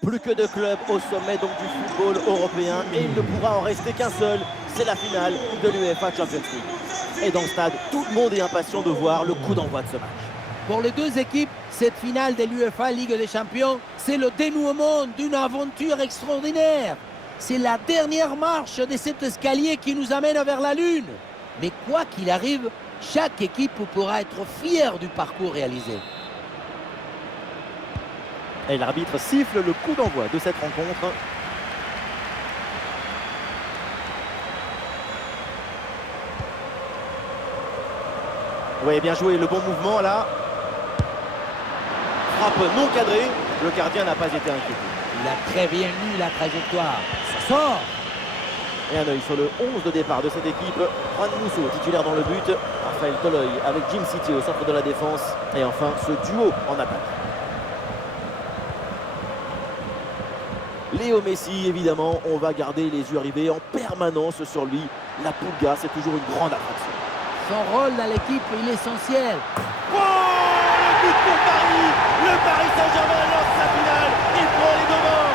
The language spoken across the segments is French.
Plus que de clubs au sommet donc du football européen et il ne pourra en rester qu'un seul, c'est la finale de l'UEFA Champions League. Et dans le stade, tout le monde est impatient de voir le coup d'envoi de ce match. Pour les deux équipes, cette finale de l'UEFA Ligue des Champions, c'est le dénouement d'une aventure extraordinaire. C'est la dernière marche de cet escalier qui nous amène vers la Lune. Mais quoi qu'il arrive, chaque équipe pourra être fière du parcours réalisé. Et l'arbitre siffle le coup d'envoi de cette rencontre. Oui, bien joué, le bon mouvement là. Frappe non cadrée, le gardien n'a pas été inquiété. Il a très bien lu la trajectoire. Ça sort. Et un œil sur le 11 de départ de cette équipe. Juan Musso, titulaire dans le but. Raphaël Toloy avec Jim City au centre de la défense. Et enfin, ce duo en attaque. Léo Messi, évidemment, on va garder les yeux rivés en permanence sur lui. La Pulga, c'est toujours une grande attraction. Son rôle dans l'équipe, il est essentiel. Oh, le but pour Paris. Le Paris Saint-Germain lance sa finale. Il prend les devants.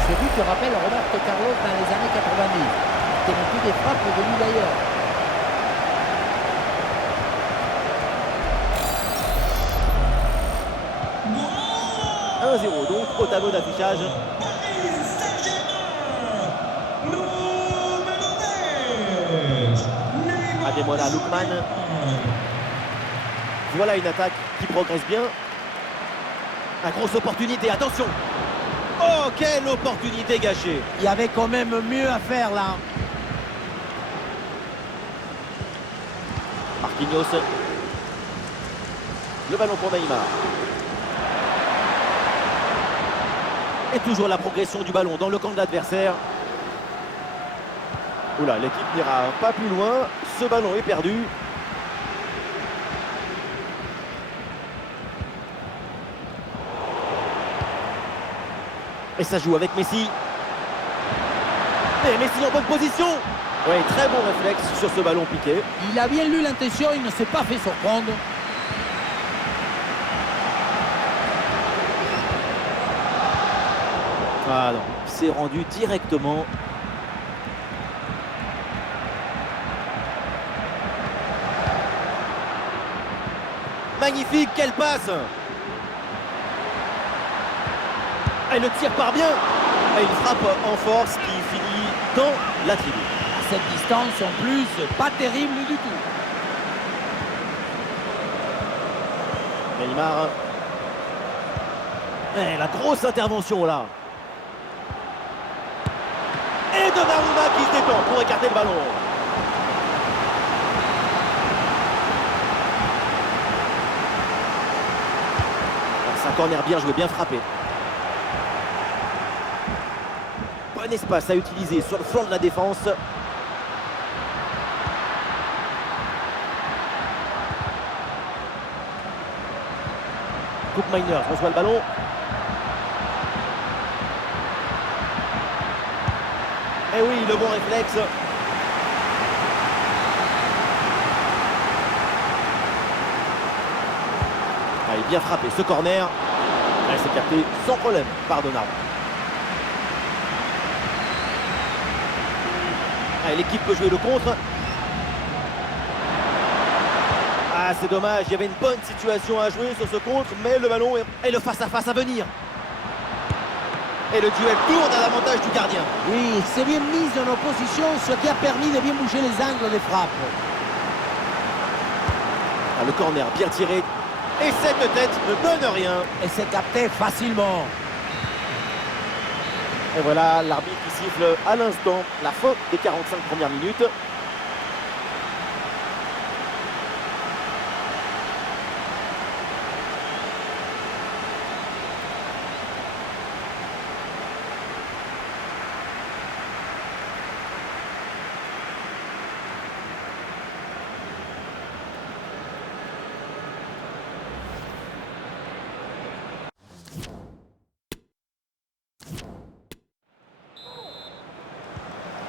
Ce but rappelle Roberto Carlos dans les années 90. C'était non plus des frappes venues d'ailleurs. « 1-0 donc au tableau d'affichage. Ademola Lookman. Voilà une attaque qui progresse bien. Une grosse opportunité, attention. Oh, quelle opportunité gâchée. Il y avait quand même mieux à faire là. Marquinhos. Le ballon pour Neymar. Et toujours la progression du ballon dans le camp de l'adversaire. Oula, l'équipe n'ira pas plus loin. Ce ballon est perdu. Et ça joue avec Messi. Et Messi en bonne position. Oui, très bon réflexe sur ce ballon piqué. Il a bien lu l'intention, il ne s'est pas fait surprendre. Ah non, c'est rendu directement. Magnifique, quelle passe. Et le tir part bien. Et une frappe en force qui finit dans la tribune. À cette distance, en plus, pas terrible du tout. Neymar. Et la grosse intervention là. Et Donnarumma qui se détend pour écarter le ballon. C'est un corner bien joué, bien frappé. Bon espace à utiliser sur le flanc de la défense. Cook Miners reçoit le ballon. Et oui, le bon réflexe. Allez, bien frappé ce corner. Elle s'est captée sans problème par Donnarumma. Allez, l'équipe peut jouer le contre. Ah, c'est dommage, il y avait une bonne situation à jouer sur ce contre, mais le ballon et le face-à-face à venir. Et le duel tourne à l'avantage du gardien. Oui, c'est bien mis en opposition, ce qui a permis de bien bouger les angles des frappes. Ah, le corner bien tiré. Et cette tête ne donne rien. Et c'est capté facilement. Et voilà, l'arbitre qui siffle à l'instant la fin des 45 premières minutes.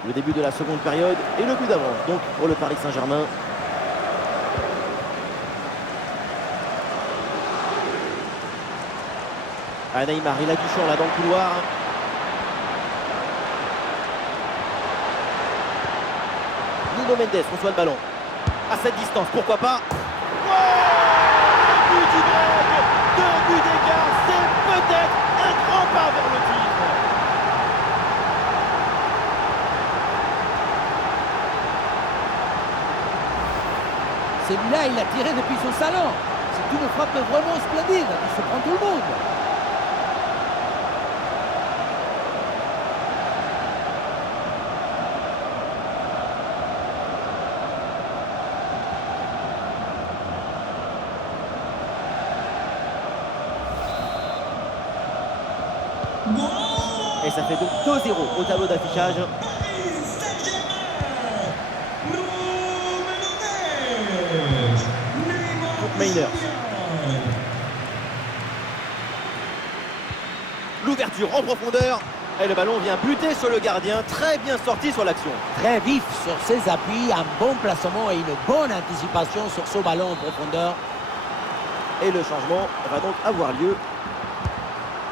Le début de la seconde période et le but d'avance donc pour le Paris Saint-Germain. Ah, Neymar, il a du champ là dans le couloir. Nuno Mendes reçoit le ballon. À cette distance, pourquoi pas. Oh, le but du Grec, 2 buts d'écart, c'est peut-être un grand pas vers le titre. Celui-là, il l'a tiré depuis son salon. C'est une frappe vraiment splendide. Il se prend tout le monde. Et ça fait donc 2-0 au tableau d'affichage. Maynard. L'ouverture en profondeur. Et le ballon vient buter sur le gardien. Très bien sorti sur l'action. Très vif sur ses appuis, un bon placement et une bonne anticipation sur ce ballon en profondeur. Et le changement va donc avoir lieu.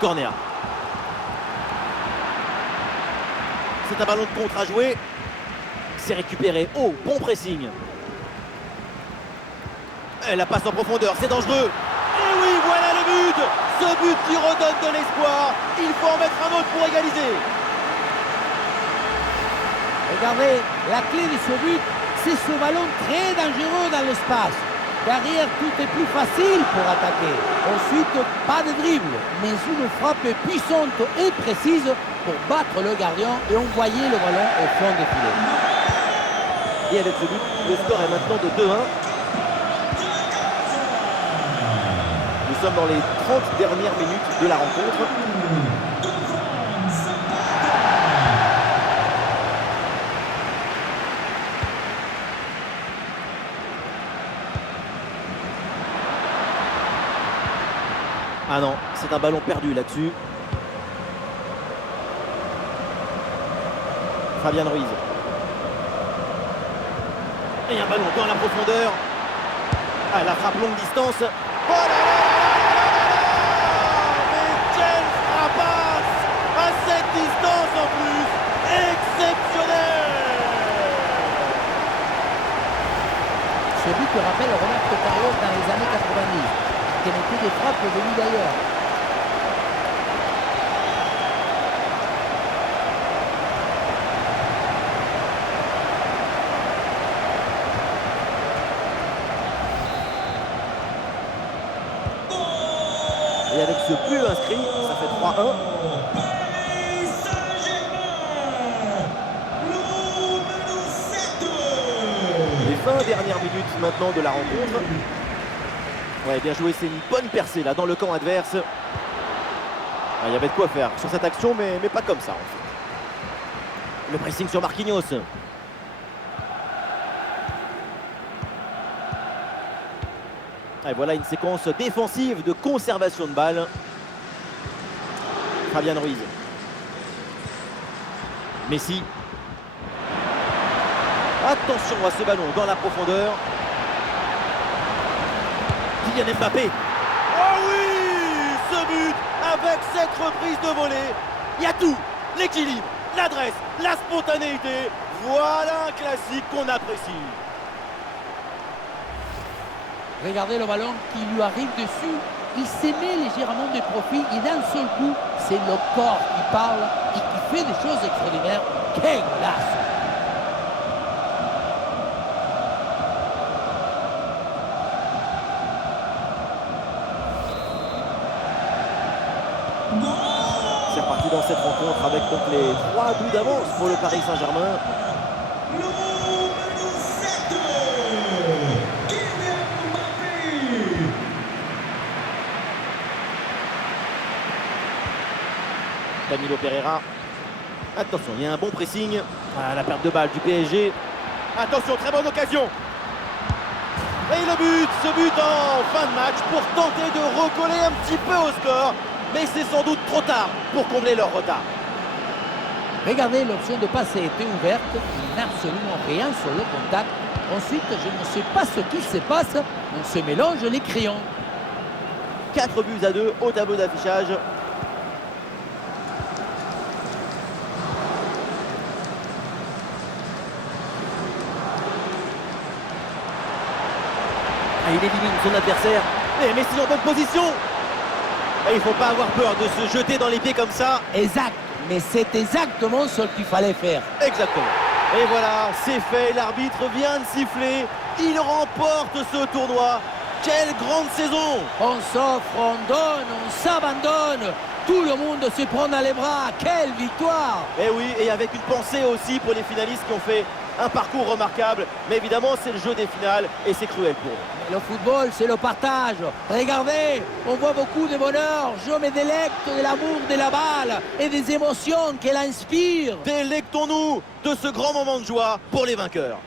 Corner. C'est un ballon de contre à jouer. C'est récupéré. Oh, bon pressing. Et la passe en profondeur, c'est dangereux. Et oui, voilà le but. Ce but qui redonne de l'espoir. Il faut en mettre un autre pour égaliser. Regardez, la clé de ce but, c'est ce ballon très dangereux dans l'espace. Derrière, tout est plus facile pour attaquer. Ensuite, pas de dribble, mais une frappe puissante et précise pour battre le gardien et envoyer le ballon au fond des filets. Et avec ce but, le score est maintenant de 2-1. Nous sommes dans les 30 dernières minutes de la rencontre. Ah non, c'est un ballon perdu là-dessus. Fabian Ruiz. Et un ballon dans la profondeur. Ah, la frappe longue distance. Oh là là là là là là! Mais quelle frappasse à cette distance en plus. Exceptionnel. Ce but rappelle Roberto Carlos dans les années 90. Qui mettait des frappes venues d'ailleurs. Et avec ce but inscrit, ça fait 3-1. Les 20 dernières minutes maintenant de la rencontre. Ouais, bien joué, c'est une bonne percée là dans le camp adverse. Ah, il y avait de quoi faire sur cette action, mais pas comme ça en fait. Le pressing sur Marquinhos. Et voilà une séquence défensive de conservation de balle. Fabian Ruiz. Messi. Attention à ce ballon dans la profondeur. Kylian Mbappé. Oh oui, ce but avec cette reprise de volée. Il y a tout, l'équilibre, l'adresse, la spontanéité. Voilà un classique qu'on apprécie. Regardez le ballon qui lui arrive dessus. Il s'est mis légèrement de profil et d'un seul coup, c'est le corps qui parle et qui fait des choses extraordinaires. Quelle glace! C'est reparti dans cette rencontre avec donc les 3 buts d'avance pour le Paris Saint-Germain. Danilo Pereira. Attention, il y a un bon pressing. Ah, la perte de balle du PSG. Attention, très bonne occasion. Et le but, ce but en fin de match pour tenter de recoller un petit peu au score. Mais c'est sans doute trop tard pour combler leur retard. Regardez, l'option de passer était ouverte. Il n'a absolument rien sur le contact. Ensuite, je ne sais pas ce qui se passe. On se mélange les crayons. 4 buts à 2 au tableau d'affichage. Et il élimine son adversaire. Et Messi en bonne position. Et il ne faut pas avoir peur de se jeter dans les pieds comme ça. Exact. Mais c'est exactement ce qu'il fallait faire. Exactement. Et voilà, c'est fait. L'arbitre vient de siffler. Il remporte ce tournoi. Quelle grande saison! On s'offre, on donne, on s'abandonne. Tout le monde se prend dans les bras. Quelle victoire! Et oui, et avec une pensée aussi pour les finalistes qui ont fait un parcours remarquable. Mais évidemment, c'est le jeu des finales et c'est cruel pour eux. Mais le football, c'est le partage. Regardez, on voit beaucoup de bonheur. Je me délecte de l'amour de la balle et des émotions qu'elle inspire. Délectons-nous de ce grand moment de joie pour les vainqueurs.